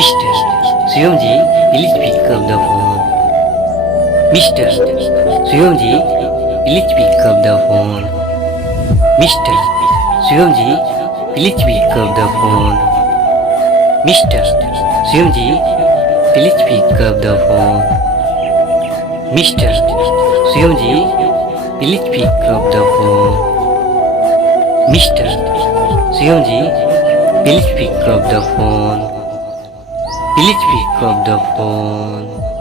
Mr. Shivamji, please pick up the phone. Mr. Shivamji, please pick up the phone. Mr. Shivamji, please pick up the phone. Mr. Shivamji, please pick up the phone. Mr. Shivamji, please pick up the phone. Mr. Shivamji, please pick up the phone. Please pick up the phone.